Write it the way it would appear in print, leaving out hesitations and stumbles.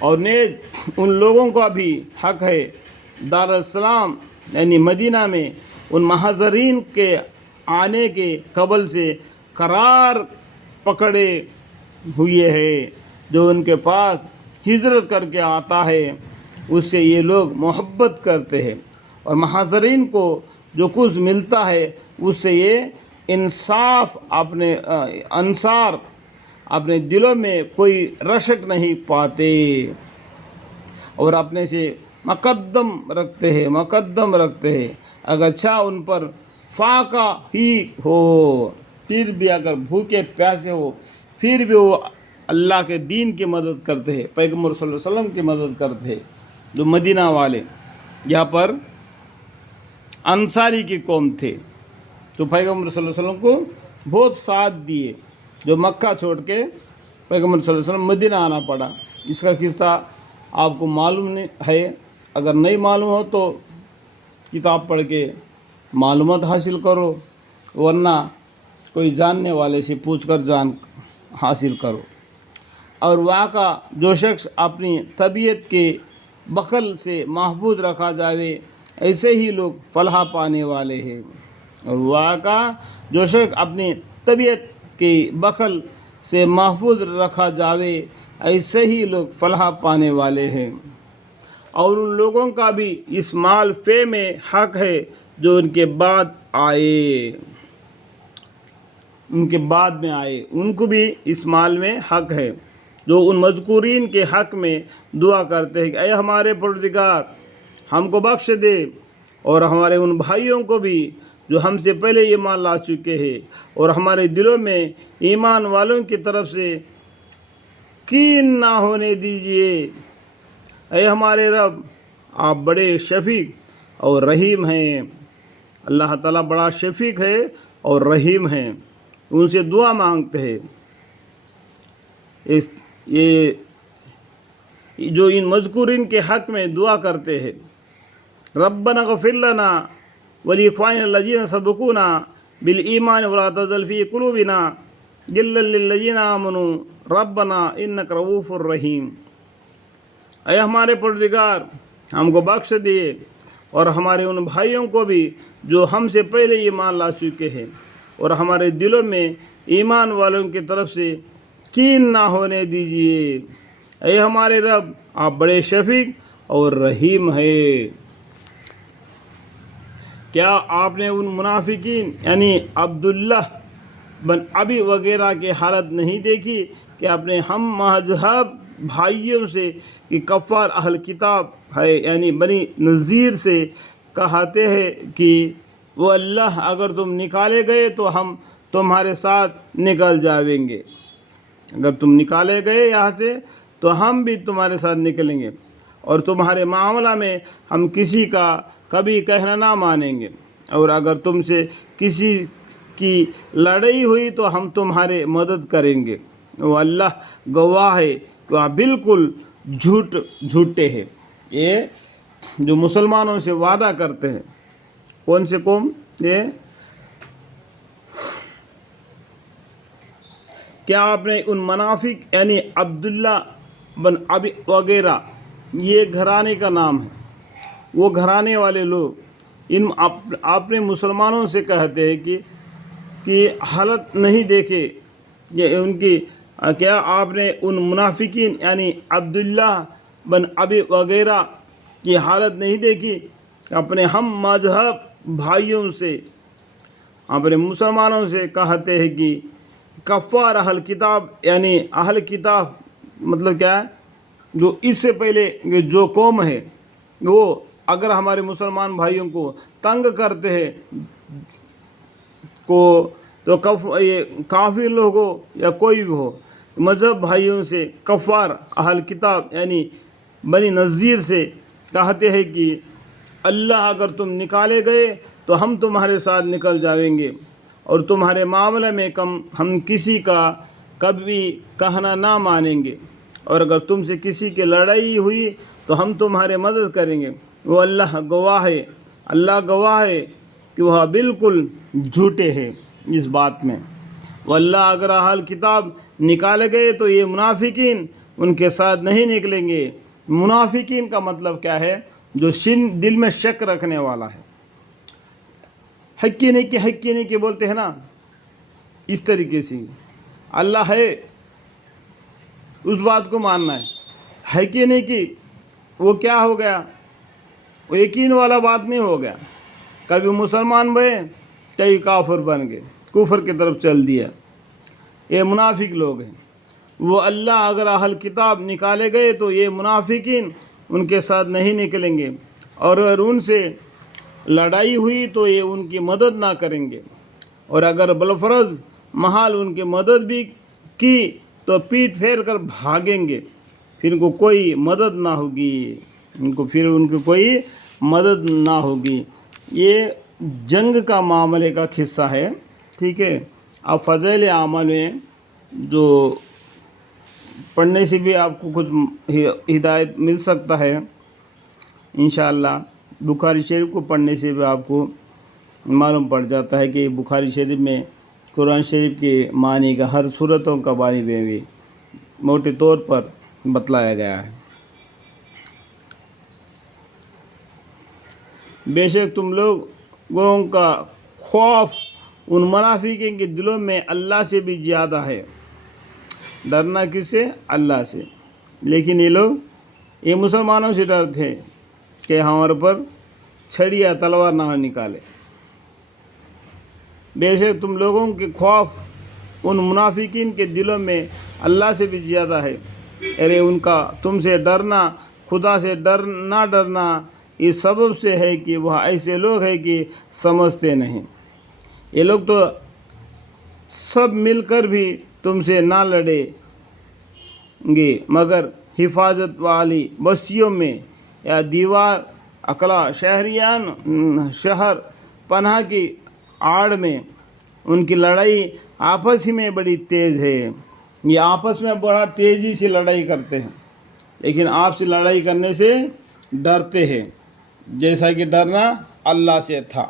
اور نیز ان لوگوں کا بھی حق ہے دارالسلام یعنی مدینہ میں ان مہاجرین کے آنے کے قبل سے قرار پکڑے ہوئے ہے جو ان کے پاس ہجرت کر کے آتا ہے اس سے یہ لوگ محبت کرتے ہیں، اور مہاجرین کو جو کچھ ملتا ہے اس سے یہ انصار اپنے دلوں میں کوئی رشک نہیں پاتے اور اپنے سے مقدم رکھتے ہیں اگرچہ ان پر فاقہ ہی ہو، پھر بھی اگر بھوکے پیاسے ہو پھر بھی وہ اللہ کے دین کی مدد کرتے ہیں، پیغمبر صلی اللہ علیہ وسلم کی مدد کرتے ہیں۔ جو مدینہ والے یہاں پر انصاری کی قوم تھے تو پیغمبر صلی اللہ علیہ وسلم کو بہت ساتھ دیے، جو مکہ چھوڑ کے پیغمبر صلی اللہ علیہ وسلم مدینہ آنا پڑا۔ اس کا قصہ آپ کو معلوم نہیں ہے، اگر نہیں معلوم ہو تو کتاب پڑھ کے معلومات حاصل کرو، ورنہ کوئی جاننے والے سے پوچھ کر جان حاصل کرو۔ اور واقع جو شخص اپنی طبیعت کے بخل سے محفوظ رکھا جاوے ایسے ہی لوگ فلاح پانے والے ہیں، اور واقع جو شخص اپنی طبیعت کے بخل سے محفوظ رکھا جاوے ایسے ہی لوگ فلاح پانے والے ہیں۔ اور ان لوگوں کا بھی اس مال فے میں حق ہے جو ان کے بعد میں آئے، ان کو بھی اس مال میں حق ہے جو ان مذکورین کے حق میں دعا کرتے ہیں کہ اے ہمارے پروردگار ہم کو بخش دے، اور ہمارے ان بھائیوں کو بھی جو ہم سے پہلے ایمان لا چکے ہیں، اور ہمارے دلوں میں ایمان والوں کی طرف سے کین نہ ہونے دیجیے۔ اے ہمارے رب آپ بڑے شفیق اور رحیم ہیں۔ اللہ تعالیٰ بڑا شفیق ہے اور رحیم ہیں، ان سے دعا مانگتے ہیں۔ یہ جو ان مذکورین کے حق میں دعا کرتے ہیں، ربنا اغفر لنا ولاخواننا الذین سبقونا بالایمان ولا تجعل فی قلوبنا غلا للذین آمنوا ربنا انک رؤوف الرحیم۔ اے ہمارے پروردگار ہم کو بخش دیے، اور ہمارے ان بھائیوں کو بھی جو ہم سے پہلے ایمان لا چکے ہیں، اور ہمارے دلوں میں ایمان والوں کی طرف سے کین نہ ہونے دیجیے۔ اے ہمارے رب آپ بڑے شفیق اور رحیم ہے۔ کیا آپ نے ان منافقین یعنی عبداللہ بن ابی وغیرہ کی حالت نہیں دیکھی کہ اپنے ہم مذہب بھائیوں سے کہ کفار اہل کتاب ہے یعنی بنی نذیر سے کہتے ہیں کہ وہ اللہ اگر تم نکالے گئے تو ہم تمہارے ساتھ نکل جاویں گے، اگر تم نکالے گئے یہاں سے تو ہم بھی تمہارے ساتھ نکلیں گے، اور تمہارے معاملہ میں ہم کسی کا کبھی کہنا نہ مانیں گے، اور اگر تم سے کسی کی لڑائی ہوئی تو ہم تمہارے مدد کریں گے۔ وہ اللہ گواہ ہے کہ وہ بالکل جھوٹے ہیں۔ یہ جو مسلمانوں سے وعدہ کرتے ہیں، کون سے قوم؟ یہ کیا آپ نے ان منافق یعنی عبداللہ بن ابی وغیرہ، یہ گھرانے کا نام ہے، وہ گھرانے والے لوگ آپ نے مسلمانوں سے کہتے ہیں کہ حالت نہیں دیکھے یہ ان کی، کیا آپ نے ان منافقین یعنی عبداللہ بن ابی وغیرہ کی حالت نہیں دیکھی کہ اپنے ہم مذہب بھائیوں سے اپنے مسلمانوں سے کہتے ہیں کہ کفار اہل کتاب یعنی اہل کتاب مطلب کیا ہے، جو اس سے پہلے جو قوم ہے وہ اگر ہمارے مسلمان بھائیوں کو تنگ کرتے ہیں تو کافر لوگ ہو یا کوئی بھی ہو، مذہب بھائیوں سے کفار اہل کتاب یعنی بنی نذیر سے کہتے ہیں کہ اللہ اگر تم نکالے گئے تو ہم تمہارے ساتھ نکل جاویں گے، اور تمہارے معاملے میں ہم کسی کا کبھی کہنا نہ مانیں گے، اور اگر تم سے کسی کی لڑائی ہوئی تو ہم تمہارے مدد کریں گے۔ وہ اللہ گواہ ہے کہ وہ بالکل جھوٹے ہیں اس بات میں۔ وہ اللہ اگر اہل کتاب نکالے گئے تو یہ منافقین ان کے ساتھ نہیں نکلیں گے۔ منافقین کا مطلب کیا ہے؟ جو دل میں شک رکھنے والا ہے، حقی نہیں کہ بولتے ہیں نا، اس طریقے سے اللہ ہے اس بات کو ماننا ہے کہ نہیں کہ وہ کیا ہو گیا، وہ یقین والا بات نہیں ہو گیا، کبھی مسلمان بنے کبھی کافر بن گئے، کفر کی طرف چل دیا۔ یہ منافق لوگ ہیں۔ وہ اللہ اگر اہل کتاب نکالے گئے تو یہ منافقین ان کے ساتھ نہیں نکلیں گے، اور اگر ان سے لڑائی ہوئی تو یہ ان کی مدد نہ کریں گے، اور اگر بالفرض محال ان کی مدد بھی کی تو پیٹ پھیر کر بھاگیں گے، پھر ان کو کوئی مدد نہ ہوگی، ان کی کوئی مدد نہ ہوگی۔ یہ جنگ کا معاملے کا قصہ ہے، ٹھیک ہے۔ اب فضائل اعمال میں جو پڑھنے سے بھی آپ کو کچھ ہدایت مل سکتا ہے انشاءاللہ۔ بخاری شریف کو پڑھنے سے بھی آپ کو معلوم پڑ جاتا ہے کہ بخاری شریف میں قرآن شریف کے معنی کا ہر صورتوں کا بارے میں بھی موٹے طور پر بتلایا گیا ہے۔ بے شک تم لوگوں کا خوف ان منافقین کے دلوں میں اللہ سے بھی زیادہ ہے۔ ڈرنا کس سے؟ اللہ سے۔ لیکن یہ مسلمانوں سے ڈرتے کہ ہمارے پر چھڑی یا تلوار نہ نکالے۔ بے شک تم لوگوں کے خوف ان منافقین کے دلوں میں اللہ سے بھی زیادہ ہے۔ ارے ان کا تم سے ڈرنا، خدا سے نہ ڈرنا اس سبب سے ہے کہ وہ ایسے لوگ ہیں کہ سمجھتے نہیں۔ یہ لوگ تو سب مل کر بھی تم سے نہ لڑیں گے مگر حفاظت والی بستیوں میں یا دیوار اقلا شہر پناہ کی آڑ میں۔ ان کی لڑائی آپس ہی میں بڑی تیز ہے، یہ آپس میں بڑا تیزی سے لڑائی کرتے ہیں، لیکن آپ سے لڑائی کرنے سے ڈرتے ہیں جیسا کہ ڈرنا اللہ سے تھا۔